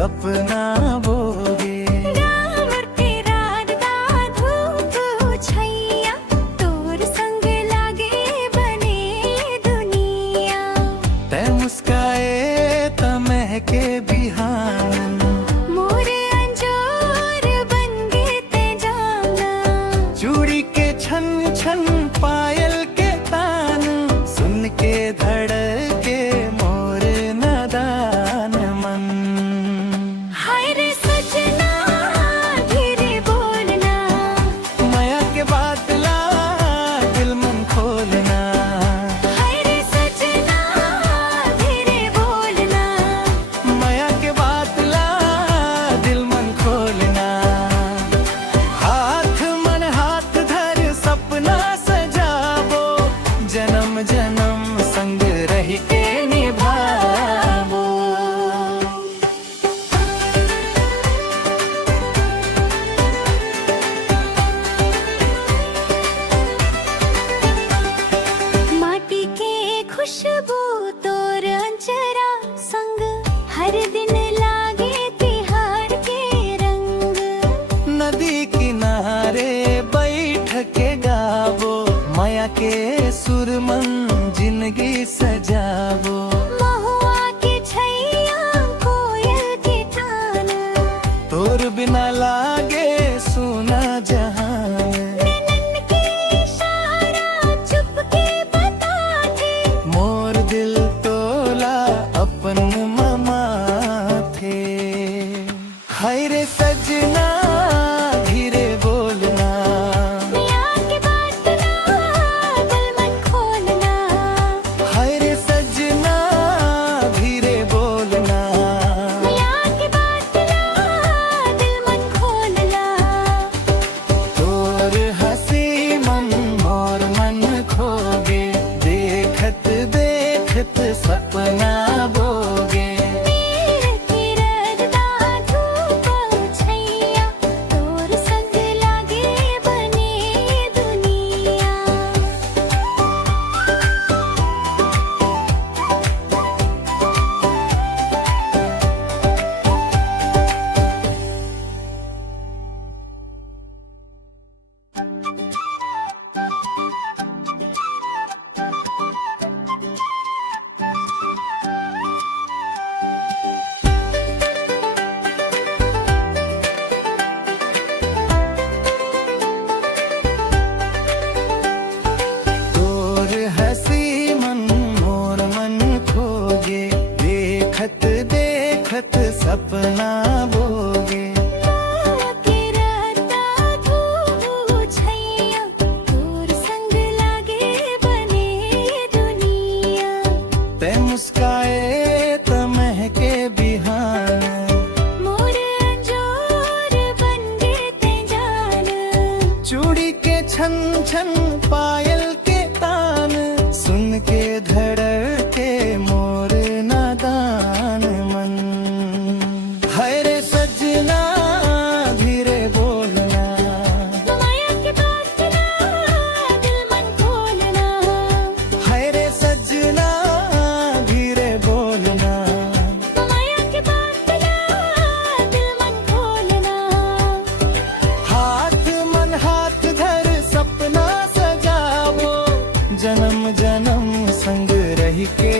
सपना बोगे। मुस्काए त महके बिहान, मोर अंजोर बन गे ते जाना। चूड़ी के छन छन पायल के तान, सुन के धड़के मोर नादान मन। हाय रे सजना धीरे बोलना, माया के बातला दिल मन खोलना। जन्म संग रही के निभावो। माटी के खुशबू तोर अंचरा संग, हर दिन लागे तिहार के रंग। नदी किनारे बैठ के गावो, माया के सुरमन जिंदगी सजावो। महुआ के छैया कोयल के ठान, तोर बिना लागे सुना जहान। नैनन के इशारा चुपके बता थे, मोर दिल तोला अपन ममा थे। हाय रे सजना धीरे बोलना, सपना बोगे। मेरे किरदा धूप छैया, तोर संग लागे बने दुनिया। देखत सपना बोगे। के रहता धूप छैया, तोर संग लागे बने दुनिया। ते मुस्काए त महके बिहान, मोर अंजोर बन गे ते जाना। चूड़ी के छन छन पायल के तान, सुन के धड़के मोर नादान मन। हाय रे सजना धीरे बोलना, माया की बातना दिल मन खोलना। हाय रे सजना धीरे बोलना। माया की बातना दिल मन खोलना। हाथ मन हाथ धर सपना सजावो, जन्म जन्म संग रही के